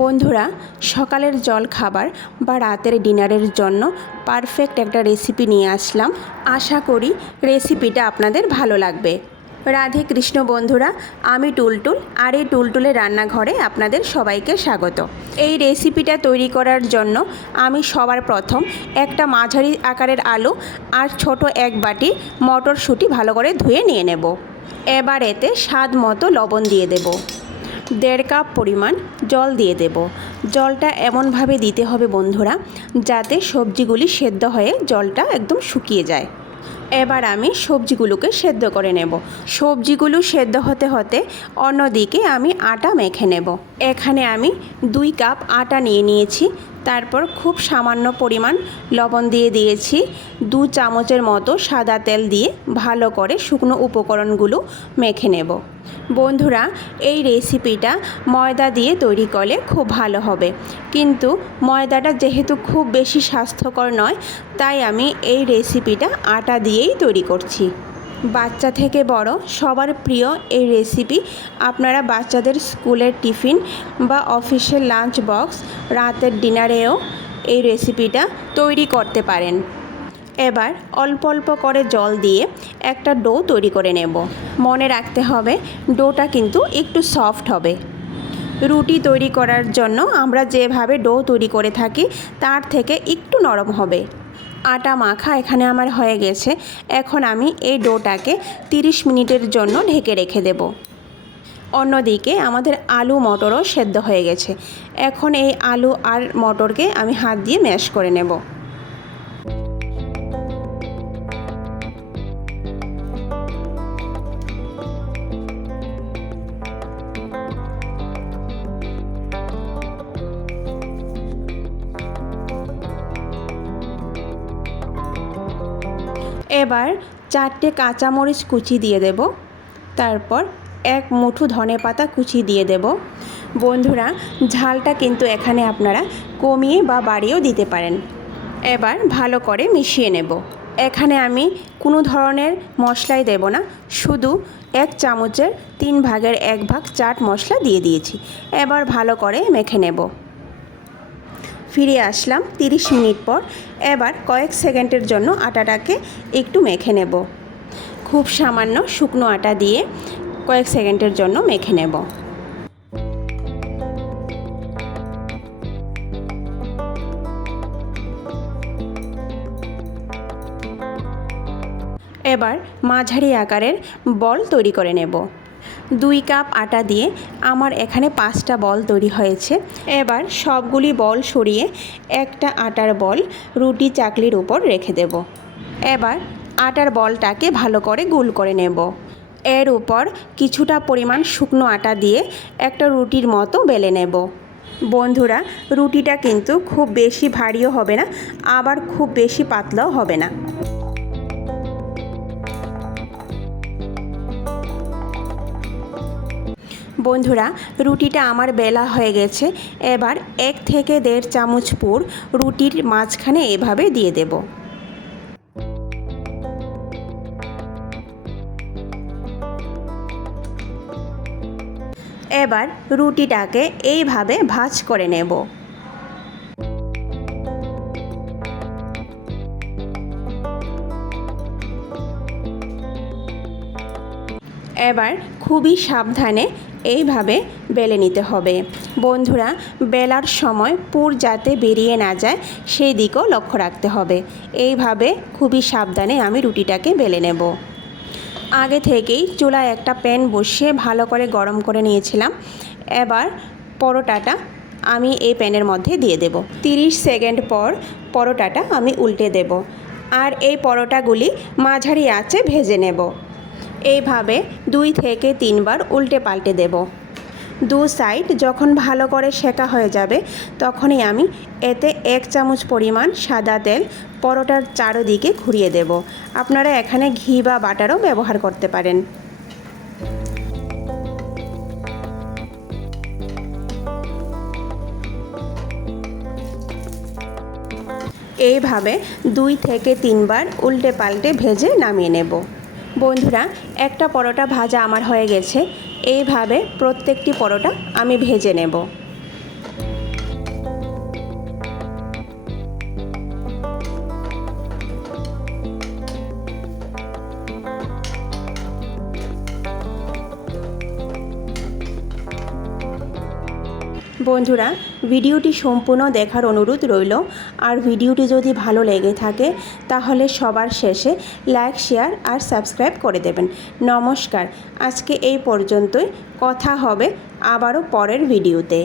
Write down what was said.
বন্ধুরা, সকালের জল খাবার বা রাতের ডিনারের জন্য পারফেক্ট একটা রেসিপি নিয়ে আসলাম। আশা করি রেসিপিটা আপনাদের ভালো লাগবে। রাধে কৃষ্ণ বন্ধুরা, আমি টুলটুল, আর এই টুলটুলের রান্নাঘরে আপনাদের সবাইকে স্বাগত। এই রেসিপিটা তৈরি করার জন্য আমি সবার প্রথম একটা মাঝারি আকারের আলু আর ছোট এক বাটি মটরশুঁটি ভালো করে ধুয়ে নিয়ে নেব। এবার এতে স্বাদ মতো লবণ দিয়ে দেবো। দেড় কাপ পরিমাণ জল দিয়ে দেব। জলটা এমনভাবে দিতে হবে বন্ধুরা, যাতে সবজিগুলি সেদ্ধ হয়ে জলটা একদম শুকিয়ে যায়। এবার আমি সবজিগুলোকে সেদ্ধ করে নেব। সবজিগুলো সেদ্ধ হতে হতে অন্যদিকে আমি আটা মেখে নেব। এখানে আমি দুই কাপ আটা নিয়ে নিয়েছি, তারপর খুব সামান্য পরিমাণ লবণ দিয়ে দিয়েছি, দু চামচের মতো সাদা তেল দিয়ে ভালো করে শুকনো উপকরণগুলো মেখে নেব। বন্ধুরা, এই রেসিপিটা ময়দা দিয়ে তৈরি করলে খুব ভালো হবে। কিন্তু ময়দাটা যেহেতু খুব বেশি স্বাস্থ্যকর নয়, তাই আমি এই রেসিপিটা আটা দিয়েই তৈরি করছি। বাচ্চা থেকে বড় সবার প্রিয় এই রেসিপি আপনারা বাচ্চাদের স্কুলের টিফিন বা অফিসের লাঞ্চ বক্স রাতের ডিনারেও এই রেসিপিটা তৈরি করতে পারেন। এবার অল্প অল্প করে জল দিয়ে একটা ডো তৈরি করে নেব। মনে রাখতে হবে, ডোটা কিন্তু একটু সফট হবে। রুটি তৈরি করার জন্য আমরা যেভাবে ডো তৈরি করে থাকি, তার থেকে একটু নরম হবে। আটা মাখা এখানে আমার হয়ে গেছে। এখন আমি এই ডোটাকে 30 মিনিটের জন্য ঢেকে রেখে দেব। অন্যদিকে আমাদের আলু মটরও সেদ্ধ হয়ে গেছে। এখন এই আলু আর মটরকে আমি হাত দিয়ে ম্যাশ করে নেব। এবার চারটে কাঁচামরিচ কুচি দিয়ে দেব। তারপর এক মুঠো ধনে পাতা কুচি দিয়ে দেব। বন্ধুরা, ঝালটা কিন্তু এখানে আপনারা কমিয়ে বা বাড়িয়েও দিতে পারেন। এবার ভালো করে মিশিয়ে নেব। এখানে আমি কোনো ধরনের মশলাই দেব না, শুধু এক চামচের তিন ভাগের এক ভাগ চাট মশলা দিয়ে দিয়েছি। এবার ভালো করে মেখে নেব। ফিরে আসলাম 30 মিনিট পর। এবার কয়েক সেকেন্ডের জন্য আটাটাকে একটু মেখে নেব। খুব সামান্য শুকনো আটা দিয়ে কয়েক সেকেন্ডের জন্য মেখে নেব। এবার মাঝারি আকারের বল তৈরি করে নেব। দুই কাপ আটা দিয়ে আমার এখানে পাঁচটা বল তৈরি হয়েছে। এবার সবগুলি বল সরিয়ে একটা আটার বল রুটি চাকলির উপর রেখে দেব। এবার আটার বলটাকে ভালো করে গোল করে নেব। এর উপর কিছুটা পরিমাণ শুকনো আটা দিয়ে একটা রুটির মতো বেলে নেব। বন্ধুরা, রুটিটা কিন্তু খুব বেশি ভারীও হবে না, আবার খুব বেশি পাতলাও হবে না। বন্ধুরা, রুটিটা আমার বেলা হয়ে গেছে। এবার এক থেকে দেড় চামচ পুর রুটির মাঝখানে এভাবে দিয়ে দেব। এবার রুটিটাকে এইভাবে ভাজ করে নেব। এবার খুবই সাবধানে এইভাবে বেলে নিতে হবে। বন্ধুরা, বেলার সময় পুর যাতে বেরিয়ে না যায়, সেই দিকেও লক্ষ্য রাখতে হবে। এইভাবে খুবই সাবধানে আমি রুটিটাকে বেলে নেব। আগে থেকেই চুলায় একটা প্যান বসিয়ে ভালো করে গরম করে নিয়েছিলাম। এবার পরোটাটা আমি এই প্যানের মধ্যে দিয়ে দেব। 30 সেকেন্ড পর পরোটাটা আমি উল্টে দেব। আর এই পরোটাগুলি মাঝারি আঁচে ভেজে নেব। এইভাবে দুই থেকে তিনবার উল্টে পাল্টে দেব। দু সাইড যখন ভালো করে সেকা হয়ে যাবে, তখনই আমি এতে এক চামচ পরিমাণ সাদা তেল পরোটার চারোদিকে ঘুরিয়ে দেব। আপনারা এখানে ঘি বা বাটারও ব্যবহার করতে পারেন। এইভাবে দুই থেকে তিনবার উল্টে পাল্টে ভেজে নামিয়ে নেব। বন্ধুরা একটা পরোটা ভাজা আমার হয়ে গেছে। এইভাবে প্রত্যেকটি পরোটা আমি ভেজে নেব। বন্ধুরা, ভিডিওটি সম্পূর্ণ দেখার অনুরোধ রইল। আর ভিডিওটি যদি ভালো লেগে থাকে, তাহলে সবার শেষে লাইক, শেয়ার আর সাবস্ক্রাইব করে দেবেন। নমস্কার। আজকে এই পর্যন্তই। কথা হবে আবারও পরের ভিডিওতে।